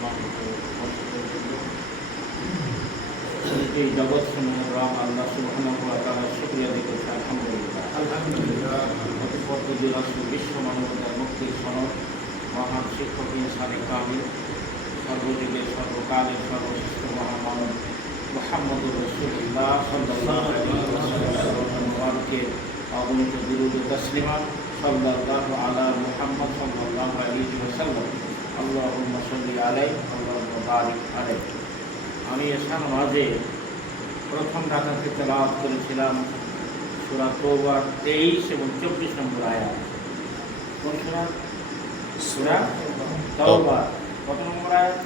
সম্মানিত এই জগৎ সমূহের রং আল্লাহ সুবহানাহু ওয়া তাআলার শুকরিয়া আদায় করছি। আলহামদুলিল্লাহ আলহামদুলিল্লাহ। বিশ্ব মানবতার মুক্তির সনদ মহান শিক্ষক ইনসানে কামিল সর্বযুগের সর্বকালের সর্বশ্রেষ্ঠ মহামানব মুহাম্মদুর রাসূলুল্লাহ সাল্লাল্লাহু আলাইহি ওয়াসাল্লামকে অগণিত দুরূদ ও তাসলিমাত সাল্লাল্লাহু আলা মুহাম্মদ সাল্লাল্লাহু আলাইহি ওয়াসাল্লাম। আল্লাহুম্মা সাল্লি আলাইহি ওয়া বারিক আলাইহি। আমি এশার নামাজে প্রথম রাকাতে তেলাওয়াত করেছিলাম সূরা তওবার 23 এবং 24 নম্বর আয়াত। কোন সূরা? সূরা তওবা কত নম্বর আয়াত?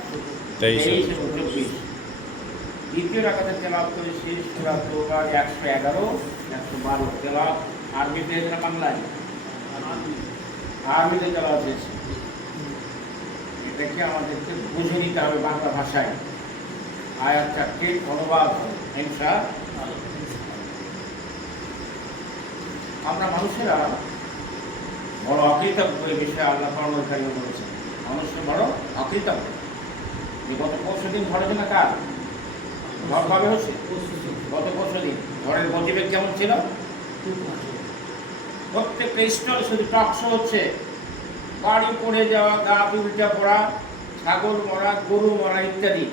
23 এবং 24। দ্বিতীয় রাকাতে তেলাওয়াত করেছি সূরা তওবার 111 112 তেলাওয়াত আরবিতে না বাংলায়? আরবিতে তেলাওয়াত হয়েছে। এটাকে আমাদেরকে বুঝে নিতে হবে বাংলা ভাষায়। আয়াত চারটি অনুবাদ ইনশাআল্লাহ। আমরা মানুষেরা বড় অকৃতজ্ঞ এই বিষয়ে আল্লাহ ফরমানকারী বলেছেন। মানুষের বড় অকৃতজ্ঞ। যে গত 25 দিন ঝড় হয়েছে না কার? ঝড় কবে হচ্ছে? গত 25 দিন। ঝড়ের গতিবেগ কেমন ছিল? প্রত্যেকটা স্টল শুধু টকশো হচ্ছে। বাড়ি পড়ে যাওয়া, গা উল্টা পড়া, ছাগল মরা, গরু মরা ইত্যাদি।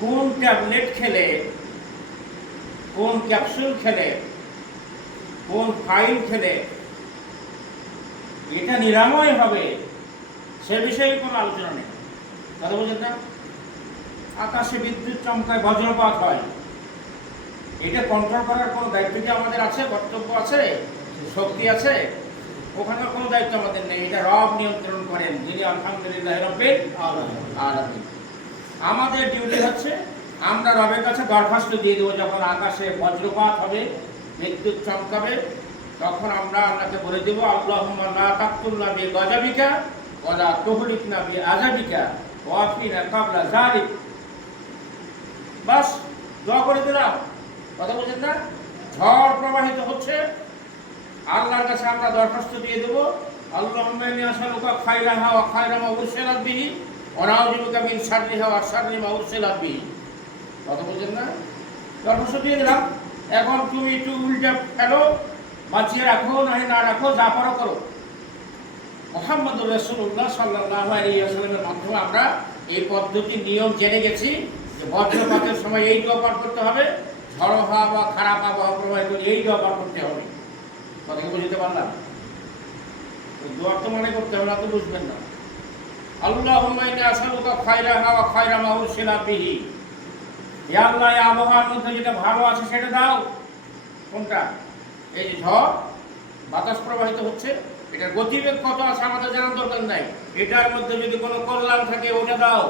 কোন ট্যাবলেট খেলে, কোন ক্যাপসুল খেলে, কোন ফাইল খেলে এটা নিরাময় হবে সে বিষয়ে কোনো আলোচনা নেই। কথা বলছেন না? আকাশে বিদ্যুৎ চমকায়, বজ্রপাত হয়, এটা কন্ট্রোল করার কোনো দায়িত্ব কি আমাদের আছে? কর্তব্য আছে? শক্তি আছে? ওখানে কোনো দায়িত্ব আমাদের নেই। এটা রব নিয়ন্ত্রণ করেন, যিনি আলহামদুলিল্লাহ রাব্বিল আলামিন। আমাদের ডিউটি হচ্ছে আমরা রবের কাছে দরখাস্ত দিয়ে দেবো। যখন আকাশে বজ্রপাত হবে, বিদ্যুৎ চমকাবে, তখন আমরা আল্লাহকে বলে দেবো আল্লাহুম্মা লা তাকতুলনা বিগাযাবিকা ওয়া লা তুহলিকনা বিআযাবিকা ওয়া আফিনা ক্বাবলা যালিক। বাস দোয়া করে দিলাম। কথা বলছেন না? ঝড় প্রবাহিত হচ্ছে, আল্লাহর কাছে আমরা দরখাস্ত দিয়ে দেবো আল্লাহুম্মা ইন্নী আসআলুকা খায়রাহা ওয়া খায়রা মা উরসিলাত বিহি ওয়া আউযু বিকা মিন শাররিহা ওয়া শাররি মা উরসিলাত বিহি। কথা বলছেন না? দরখাস্ত দিয়ে দিলাম। এখন তুমি একটু উল্টা ফেলো, বাঁচিয়ে রাখো না রাখো, যা পারো করো। মুহাম্মদুর রাসূলুল্লাহ সাল্লাল্লাহু আলাইহি ওয়াসাল্লামের মাধ্যমে আমরা এই পদ্ধতির নিয়ম জেনে গেছি যে বজ্রপাতের সময় এই দোয়া পাঠ করতে হবে, ঝড় হওয়া বা খারাপ আবহাওয়া প্রবাহিত এই দোয়া পাঠ করতে হবে। কথা কি বুঝতে পারলাম? দোয়া তো মনে করতে হবে না, তো বুঝবেন না। আল্লাহুম্মা ইন্নী আসআলুকা খায়রাহা ওয়া খায়রা মা উরসিলাত বিহি। হে আল্লাহ, এই আবহাওয়ার মধ্যে যেটা ভালো আছে সেটা দাও। কোনটা? এই যে ঝড় বাতাস প্রবাহিত হচ্ছে, এটার গতিবেগ কত আছে আমাদের জানার দরকার নাই। এটার মধ্যে যদি কোনো কল্যাণ থাকে ওটা দাও।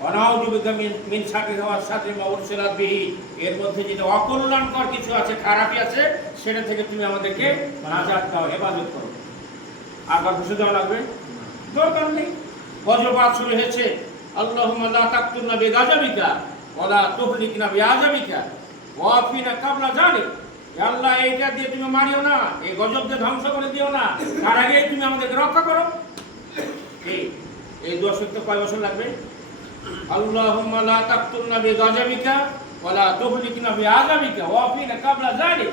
ওয়ানাউযু বিকা মিন শাররিহা ওয়া শাররি মা উরসিলাত বিহি। এর মধ্যে যেটা অকল্যাণকর কিছু আছে, খারাপই আছে, সেটা থেকে তুমি আমাদেরকে নাজাত দাও, হেফাজত করো। আর কিছু দেওয়া লাগবে দরকার নেই। বজ্রপাত শুরু হয়েছে, আল্লাহুম্মা লা তাকতুলনা বিগাযাবিকা ওয়া লা তুহলিকনা বিআযাবিকা ওয়া আফিনা ক্বাবলা যালিক। হে আল্লাহ, এইটা দিয়ে তুমি মারিও না, এই গজব দিয়ে ধ্বংস করে দিও না, তার আগেই তুমি আমাদেরকে রক্ষা করো। এই দোয়া শিখতে কয় বছর লাগবে? আল্লাহুম্মা লা তাকতুলনা বিগাযাবিকা ওয়া লা তুহলিকনা বিআযাবিকা ওয়া আফিনা ক্বাবলা যালিক।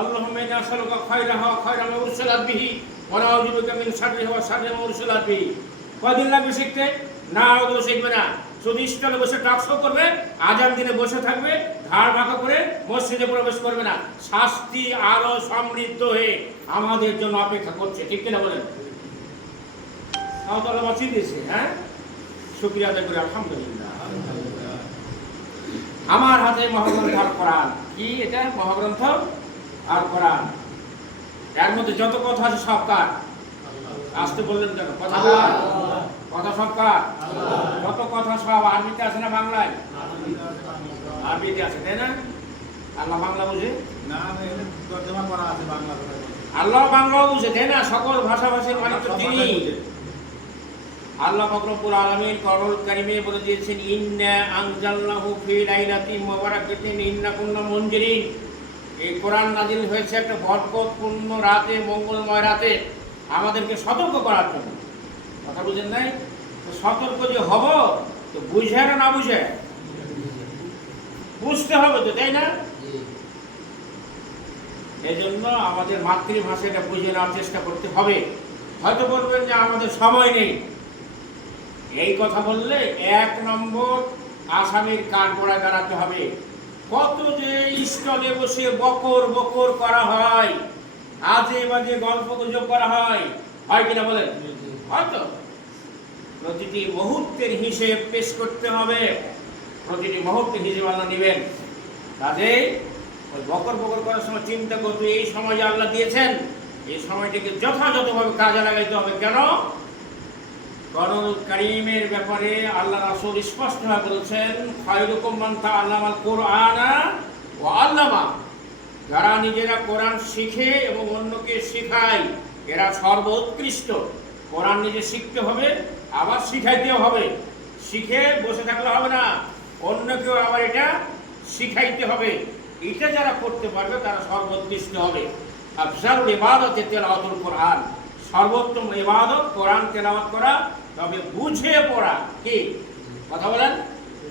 আল্লাহুম্মা ইন্নী আসআলুকা খায়রাহা ওয়া খায়রা মা উরসিলাত বিহি ওয়া আউযু বিকা মিন শাররিহা ওয়া শাররি মা উরসিলাত বিহি। কয়দিন লাগবে শিখতে? না ওগুলো শিখবে না, শুধু স্টলে বসে টকশো করবে, আজান দিনে বসে থাকবে, ঘাড় বাঁকা করে মসজিদে প্রবেশ করবে না। শাস্তি আরো সমৃদ্ধ হয়ে আমাদের জন্য অপেক্ষা করছে। ঠিক কিনা বলেন? তাহলে বাঁচিয়ে দিয়েছে। হ্যাঁ, শুকরিয়া আদায় করি আলহামদুলিল্লাহ। আমার হাতে মহাগ্রন্থ আর কোরআন। কি এটা? মহাগ্রন্থ আর কোরআন। এর মধ্যে যত কথা আছে সব কার? আসতে বললেন কেন? কথা কার? কথা সব কার? যত কথা সব আরবিতে আছে না বাংলায়? আরবিতে আছে, তাই না? আল্লাহ বাংলা বুঝে না? তরজমা করা আছে বাংলা। আল্লাহ বাংলাও বুঝে, তাই না? সকল ভাষাভাষীর মালিক তো তিনি। আল্লাহ পাক রব্বুল আলামিন কোরআনুল কারীমে বলে দিয়েছেন ইন্না আনজালনাহু ফি লাইলাতিন মুবারাকাতিন ইন্না কুন্না মুনজিরিন। এই কোরআন নাযিল হয়েছে একটা বরকতপূর্ণ রাতে, মঙ্গলময় রাতে, আমাদেরকে সতর্ক করার জন্য। কথা বুঝেন নাই? সতর্ক যে হব, তো বুঝে না বুঝে, বুঝতে হবে তো, তাই না? এই জন্য আমাদের মাতৃভাষাটা বুঝে নেওয়ার চেষ্টা করতে হবে। হয়তো বলবেন যে আমাদের সময় নেই, এই কথা বললে 1 নম্বর আসামির কাঠ গড়ায় দাঁড়াতে হবে। কত যে স্টলে বসে বকর বকর করা হয়, আজে বাজে গল্প গুজব করা হয়, হয় কিনা বলেন? হয়তো প্রতিটি মুহূর্তের হিসেব পেশ করতে হবে, প্রতিটি মুহূর্তের হিসেব আল্লাহ নেবেন। কাজেই ওই বকর বকর করার সময় চিন্তা করতে, এই সময় যে আল্লাহ দিয়েছেন, এই সময়টিকে যথাযথভাবে কাজে লাগাইতে হবে। কেন? কোরআনুল কারীমের ব্যাপারে আল্লাহ রাসূল স্পষ্টভাবে বলেছেন, খায়রুকুম মান তাআল্লামাল কুরআনা ওয়া আল্লামা, যারা নিজেরা কোরআন শিখে এবং অন্যকে শেখায়, এরা সর্বোৎকৃষ্ট। কোরআন নিজে শিখতে হবে, আবার শিখাইতেও হবে। শিখে বসে থাকলে হবে না, অন্যকেও আবার এটা শিখাইতে হবে। এটা যারা করতে পারবে তারা সর্বোৎকৃষ্ট হবে। আফজালুল ইবাদতি তিলাওয়াতুল কোরআন, সর্বোত্তম ইবাদত কোরআন তেলাওয়াত করা, তবে বুঝে পড়া। কি কথা বলেন?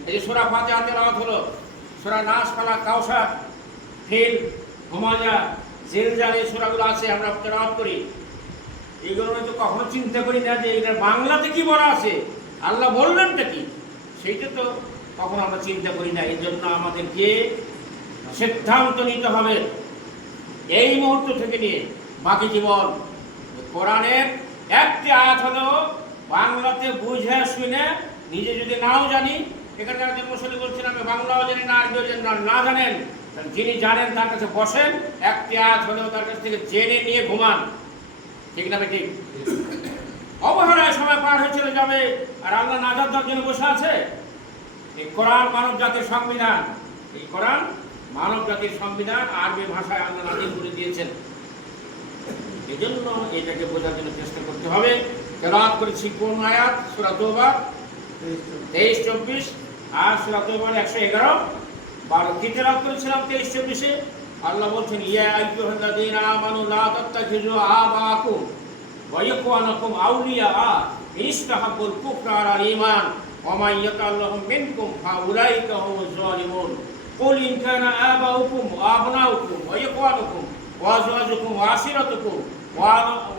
এই যে সূরা ফাতিহা তেলাওয়াত হলো, সূরা নাস, ফালাক, কাউসার, ফিল, হুমাজা, জিলজাল, এই সূরাগুলো আছে, আমরা তেলাওয়াত করি। এইগুলো তো কখনো চিন্তা করি না যে এটা বাংলাতে কি বলা আছে, আল্লাহ বললেনটা কি, সেইটা তো কখনো আমরা চিন্তা করি না। এই জন্য আমাদেরকে সিদ্ধান্ত নিতে হবে এই মুহূর্ত থেকে নিয়ে বাকি জীবন, কোরআনের একটি আয়াত হলো বাংলাতে বুঝে শুনে, নিজে যদি নাও জানি, এখানে যারা মুসলিম বলছেন আমি বাংলাও জানি না, আরবিও জানি না জানেন, যিনি জানেন তার কাছে বসেন, একটি আয়াত হলেও তার কাছ থেকে জেনে নিয়ে ঘুমান। ঠিক না ঠিক? অবহেলায় সময় পার হয়ে চলে যাবে, আর আল্লাহ নাজাত দেওয়ার জন্য বসে আছে। এই কোরআন মানব জাতির সংবিধান, এই কোরআন মানব জাতির সংবিধান, আরবি ভাষায় আল্লাহ নাযিল করে দিয়েছেন। এই জন্য এটাকে বোঝার জন্য চেষ্টা করতে হবে। তেলাওয়াত করেছি কোন আয়াত? সূরা তাওবা 23-24, আর সূরা তাওবার 111-12 কি তেলাওয়াত করেছিলাম 23-24-এ? আল্লাহ বলছেন, ইয়া আইয়ুহাল্লাযীনা আমানু লা তাত্তাখিযু আবাকুম ওয়া ইখওয়ানাকুম আউলিয়া ইন ইসতাহাব্বুল কুফরা আলাল ঈমান ওয়া মান ইয়াতাল্লাহুম মিনকুম ফাউলাইকা হুমুজ জালিমুন। কুল ইন কানা আবাউকুম ওয়া আবনাউকুম ওয়া ইখওয়ানুকুম ওয়া আযওয়াজুকুম ওয়া আশিরাতুকুম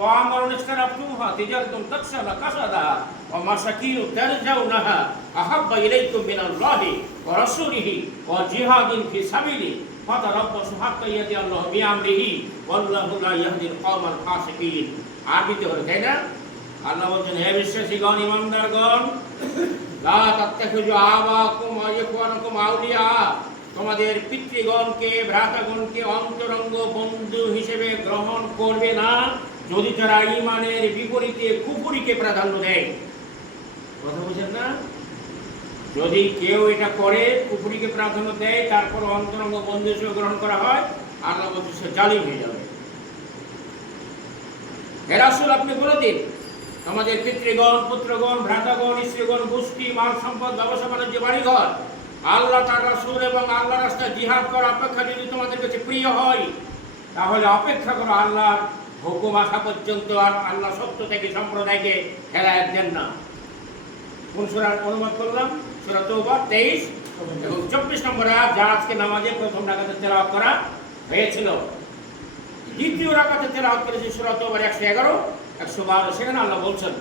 ওয়া আমরুন ইসতারাফতুমুহা তিজারাতুন তাকশানা কাসাদাহা ওয়া মাসাকিনু তারজাউনাহা আহাব্বা ইলাইকুম মিনাল্লাহি ওয়া রাসূলিহি ওয়া জিহাদিন ফি সাবিলিহি ফাতারাব্বাসু হাত্তা ইয়াতিয়াল্লাহু বিআমরিহি ওয়াল্লাহু লা ইয়াহদিল কওমাল ফাসিকিন। আরবিতে হলো, তাই না? আল্লাহ বলছেন, হে বিশ্বাসীগণ, ঈমানদারগণ, লা তাত্তাখিযু আবাকুম ওয়া ইখওয়ানাকুম আউলিয়া, তোমাদের পিতৃগণকে, ভ্রাতাগণকে অন্তরঙ্গ বন্ধু হিসেবে গ্রহণ করবে না যদি তারা ঈমানের বিপরীতে কুফরিকে প্রাধান্য দেয়। কথা বুঝেন না? যদি কেউ এটা করে, কুফরিকে প্রাধান্য দেয়, তারপর অন্তরঙ্গ বন্ধু হিসেবে গ্রহণ করা হয়, আল্লাহ বলছে সে জালিম হয়ে যাবে। হে রাসূল, আপনি বলে দিন, আমাদের পিতৃগণ, পুত্রগণ, ভ্রাতাগণ, স্ত্রীগণ, গোষ্ঠী, মাল সম্পদ, ব্যবসা বাণিজ্য, বাড়িঘর, আল্লাহ তার রাসূল এবং আল্লাহ রাস্তায় জিহাদ করা অপেক্ষা যদি তোমাদের কাছে প্রিয় হয়, তাহলে অপেক্ষা করো আল্লাহর হুকুম আসা পর্যন্ত। আর আল্লাহ সত্য থেকে সম্প্রদায়কে হেদায়েত দেন না। কোন সূরার অনুবাদ করলাম? সূরা তাওবা 23 এবং 24 নম্বর আয়াত, যা আজকে নামাজে প্রথম রাকাতে তেলাওয়াত করা হয়েছিল। দ্বিতীয় রাকাতে তেলাওয়াত করেছি সূরা তাওবার 111, 112। সেখানে আল্লাহ বলছেন,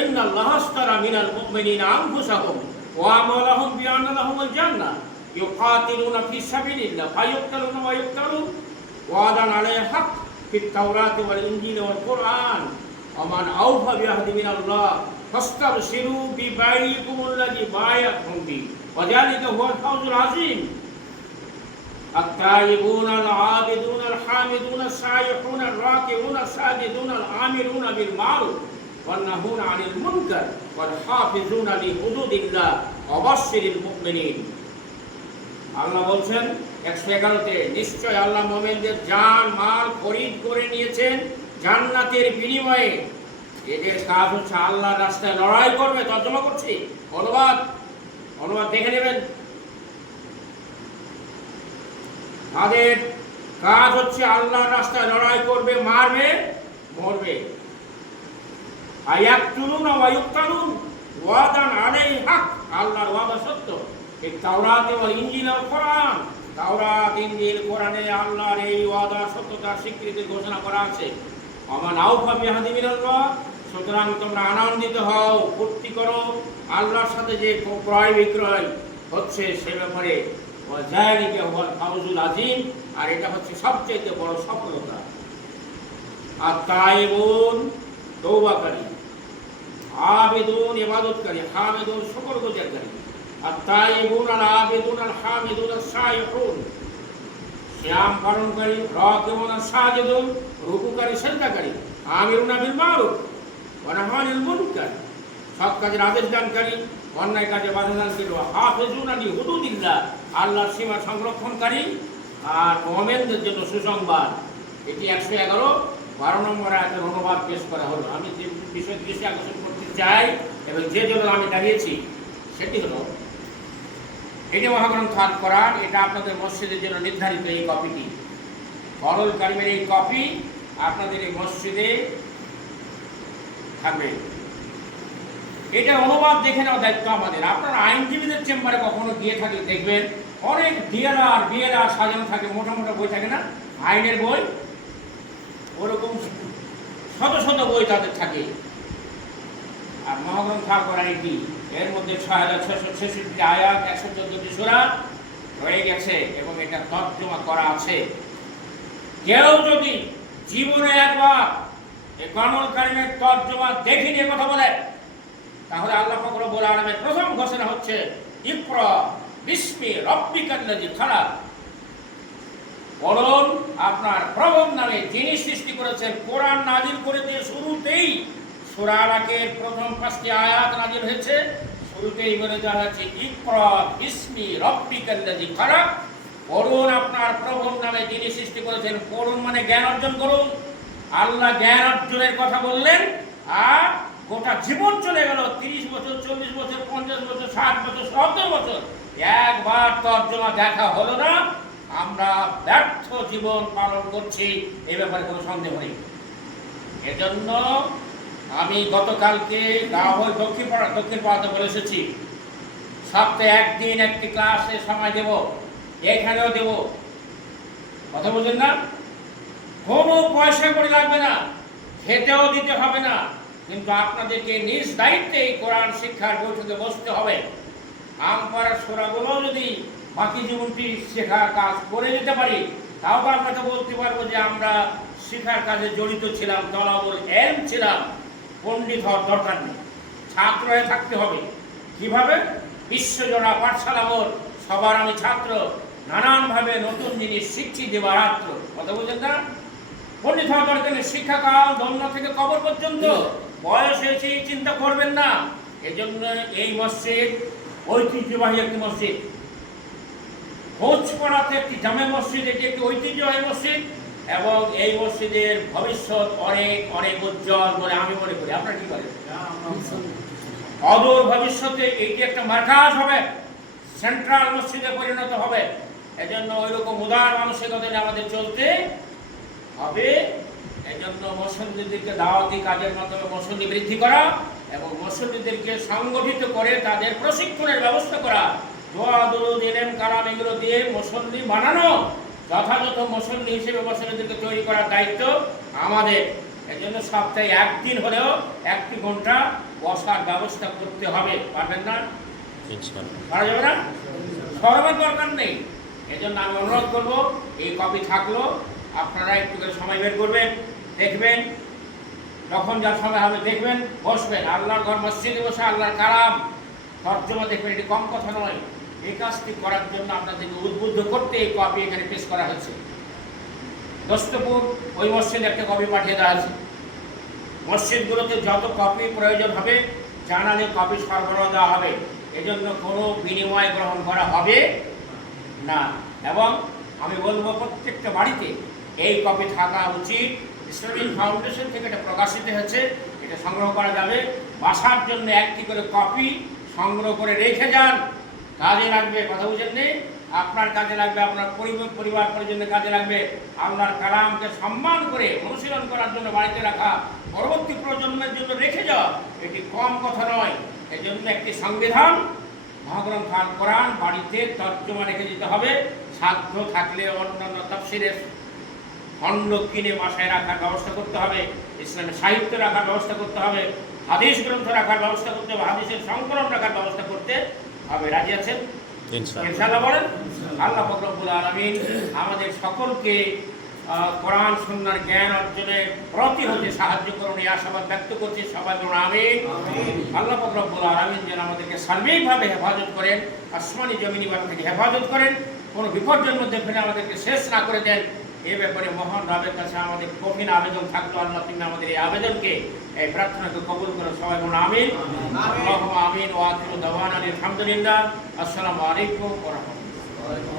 ইন্নাল্লাহা আশতারা মিনাল মুমিনিনা আনফুসাহুম ওয়া আমওয়ালাহুম বিআন্না লাহুমুল জান্নাহ ইউকাতিলুনা ফি সাবিলিল্লাহ ফায়াকতুলুনা ওয়া ইউকতালুন ওয়াদান আলাইহি হক ফিত তাওরাতি ওয়াল ইনজিল ওয়াল কুরআন ওয়া মান আওফা বিআহদি মিনাল্লাহ ফাস্তাবশিরু বিবাইকুমুল্লাযী বায়াতুম বিহি ওয়া যালিকা হুয়াল ফাওজুল আযীম। التائبون العابدون الحامدون السائحون الراكعون الساجدون الآمرون بالمعروف والنهون عن المنكر والحافظون لحدود الله وبشر المؤمنين। আল্লাহ বলছেন 111-তে, নিশ্চয় আল্লাহ মুমিনদের জান মাল খরিদ করে নিয়েছেন জান্নাতের বিনিময়ে। এদের কাজ হচ্ছে আল্লাহর রাস্তায় লড়াই করবে। তর্জমা করছি, অনুবাদ দেখে নেবেন। তাদের কাজ হচ্ছে আল্লাহর রাস্তায় লড়াই করবে, মারবে, মরবে। আয়াকতুলুন ওয়া ইউকতালুন, ওয়াদান আলাইহি হক, আল্লাহর ওয়াদা সত্য। এই তাওরাত এবং ইনজিল ও কোরআন, তাওরাত ইনজিল কোরআনে আল্লাহর এই ওয়াদা সত্যতার স্বীকৃতি ঘোষণা করা আছে। আমান আউফা বিআহদি মিনাল্লাহ, সুতরাং তোমরা আনন্দিত হও, ফুর্তি করো আল্লাহর সাথে যে ক্রয় বিক্রয় হচ্ছে সে ব্যাপারে। ওয়াযালিকা হুয়াল ফাউজুল আযীম, আর এটা হচ্ছে সবচেয়ে বড় সফলতা। আত-তাইবুন, তওবাকারী, আবেদুন, ইবাদতকারী, হামিদুন, শুকরগুজারকারী। আত-তাইবুন আল আবেদুন আল হামিদুন আস-সাইহুন, সিয়াম পালনকারী, রাকিবুন আস-সাজিদুন, রুকুকারী, সিজদাকারী, আমিরুনা বিল মারুফ ওয়া নাহাউনা আনিল মুনকার, সৎ কাজের আদেশ দানকারী, অন্যায় কাজে বাধা দানকারী, হাফিজুনা লি হুদুদিল্লাহ, আল্লাহর সীমা সংরক্ষণকারী। আর মুমিনদের জন্য সুসংবাদ। এটি 111 12 নম্বর আয়াতের অনুবাদ পেশ করা হলো। আমি যে বিষয় দৃষ্টি আকর্ষণ করতে চাই এবং যে জন্য আমি দাঁড়িয়েছি সেটি হলো, এটি মহাগ্রন্থ আল কোরআন। এটা আপনাদের মসজিদের জন্য নির্ধারিত এই কপিটি, ফরল কারিমের এই কপি আপনাদের এই মসজিদে থাকবে। এটা অনুবাদ দেখে নেওয়ার দায়িত্ব আমাদের। আপনারা আইনজীবীদের চেম্বারে কখনো গিয়ে থাকলে দেখবেন অনেক ডিএলআর সাজানো থাকে, মোটা মোটা বই থাকে না, আইনের বই, ওরকম শত শত বই তাদের থাকে। আর মহাগ্রন্থ আল কোরআন এটি, এর মধ্যে 6666 আয়াত, 114টি সূরা হয়ে গেছে এবং এটা তর্জমা করা আছে। কেউ যদি জীবনে একবার এই কোরআনুল কারীমের তর্জমা দেখে নিয়ে কথা বলে, তাহলে আল্লাহ পাক রব্বুল আলামিনের প্রথম ঘোষণা হচ্ছে ইকরা বিসমি রাব্বিকাল্লাযী খালাক, পড়ুন আপনার প্রভুর নামে যিনি সৃষ্টি করেছেন। কোরআন নাজিল করে দিয়ে শুরুতেই সূরা আলাকের প্রথম 5টি আয়াত নাজিল হয়েছে, শুরুতেই বলে দেওয়া হয়েছে ইকরা বিসমি রাব্বিকাল্লাযী খালাক, পড়ুন আপনার প্রভুর নামে যিনি সৃষ্টি করেছেন। পড়ুন মানে জ্ঞান অর্জন করুন। আল্লাহ জ্ঞান অর্জনের কথা বললেন, আর গোটা জীবন চলে গেল, 30 বছর, 40 বছর, 50 বছর, 60 বছর, 70 বছর, একবার তর্জমা দেখা হলো না। আমরা ব্যর্থ জীবন পালন করছি, এ ব্যাপারে কোনো সন্দেহ নেই। এজন্য আমি গতকালকে দক্ষিণ পাড়াতে বলে এসেছি, সপ্তাহে একদিন একটি ক্লাসে সময় দেব, এখানেও দেব। কথা বলছেন না? কোনো পয়সা করে লাগবে না, খেতেও দিতে হবে না, কিন্তু আপনাদেরকে নিজ দায়িত্বে এই কোরআন শিক্ষার বৈঠকে বসতে হবে। আমপাড়ার সূরাগুলো যদি বাকি জীবনটি শেখার কাজ করে যেতে পারি, তাও আপনাকে বলতে পারবো যে আমরা শিক্ষার কাজে জড়িত ছিলাম, তলাবুল এলম ছিলাম। পণ্ডিত হওয়ার দরকার নেই, ছাত্র হয়ে থাকতে হবে। কিভাবে? বিশ্বজোড়া পাঠশালা মোর, সবার আমি ছাত্র, নানানভাবে নতুন জিনিস শিখছি দিবারাত্র। কথা বলছেন না? পণ্ডিত হওয়ার দরকার নেই, শিক্ষাকাল ধন্য থেকে কবর পর্যন্ত, বয়স হয়েছে চিন্তা করবেন না। এজন্য এই মসজিদ ঐতিহ্যবাহী একটি মসজিদ, ভোজপাড়াতে একটি জামে মসজিদ, এটি একটি ঐতিহ্যবাহী মসজিদ এবং এই মসজিদের ভবিষ্যৎ অনেক অনেক উজ্জ্বল বলে আমি মনে করি। আপনারা কি করেন? অদূর ভবিষ্যতে এটি একটা মার্কাজ হবে, সেন্ট্রাল মসজিদে পরিণত হবে। এজন্য ওইরকম উদার মানসিকতা নিয়ে আমাদের চলতে হবে। এজন্য মুসল্লিদেরকে দাওয়াতি কাজের মাধ্যমে মুসল্লি বৃদ্ধি করা এবং মুসল্লিদেরকে সংগঠিত করে তাদের প্রশিক্ষণের ব্যবস্থা করা, দোয়া দুরূদ ইলম কালাম এগুলো দিয়ে মুসল্লি বানানো, যথাযথ মুসল্লি হিসেবে মুসল্লিদেরকে তৈরি করার দায়িত্ব আমাদের। এজন্য সপ্তাহে একদিন হলেও 1 ঘন্টা বসার ব্যবস্থা করতে হবে। পারবেন না? পারা যাবে না? সরবের দরকার নেই। এজন্য আমি অনুরোধ করবো, এই কপি থাকলো, আপনারা একটু করে সময় বের করবেন, দেখবেন, যখন যা সময় হবে দেখবেন, বসবেন। আল্লাহর ঘর মসজিদে বসে আল্লাহর কালাম তর্জমা দেখবেন, এটি কম কথা নয়। এই কাজটি করার জন্য আপনাদেরকে উদ্বুদ্ধ করতে এই কপি এখানে পেশ করা হয়েছে। দস্তপুর ওই মসজিদে একটা কপি পাঠিয়ে দেওয়া আছে। মসজিদগুলোতে যত কপি প্রয়োজন হবে জানালে কপি সরবরাহ দেওয়া হবে। এজন্য কোনো বিনিময় গ্রহণ করা হবে না। এবং আমি বলবো প্রত্যেকটা বাড়িতে এই কপি থাকা উচিত। ইসলামিক ফাউন্ডেশন থেকে এটা প্রকাশিত হয়েছে, এটা সংগ্রহ করা যাবে। বাসার জন্য একটি করে কপি সংগ্রহ করে রেখে যান, কাজে লাগবে। কথা বুঝেন নি? আপনার কাজে লাগবে, আপনার পরিবার পরিজনের কাজে লাগবে। আল্লাহর কালামকে সম্মান করে অনুশীলন করার জন্য বাড়িতে রাখা, পরবর্তী প্রজন্মের জন্য রেখে যাওয়া, এটি কম কথা নয়। এই জন্য একটি সংবিধান, মহাগ্রন্থ আল কোরআন বাড়িতে তর্জমা রেখে দিতে হবে। সাধ্য থাকলে অন্যান্য তাফসিরের খণ্ড কিনে বাসায় রাখার ব্যবস্থা করতে হবে, ইসলামের সাহিত্য রাখার ব্যবস্থা করতে হবে, হাদিস গ্রন্থ রাখার ব্যবস্থা করতে হবে, হাদিসের সংকলন রাখার ব্যবস্থা করতে হবে। রাজি আছেন ইনশাআল্লাহ? বলেন। আল্লাহ পাক রব্বুল আলামিন আমাদের সকলকে কোরআন সুন্নাহর জ্ঞান অর্জনে প্রতি হতে সাহায্য করুন, এই আশাবাদ ব্যক্ত করছি। সবাই বলুন আমিন। আল্লাহ পাক রব্বুল আলামিন যেন আমাদেরকে সার্বিকভাবে হেফাজত করেন, আসমানি জমিনি ভাবে থেকে হেফাজত করেন, কোনো বিপর্যয়ের মধ্যে ফেলে আমাদেরকে শেষ না করে দেন। এ ব্যাপারে মহান রবের কাছে আমাদের কঠিন আবেদন থাকতো। আল্লাহ তুমি আমাদের এই আবেদনকে, এই প্রার্থনাকে কবুল করে। সবাই বলুন আমিন। আল্লাহুম্মা আমিন ওয়া আখিরু দাওয়ানা আলহামদুলিল্লাহ। আসসালামু আলাইকুম ওয়া রাহমাতুল্লাহ।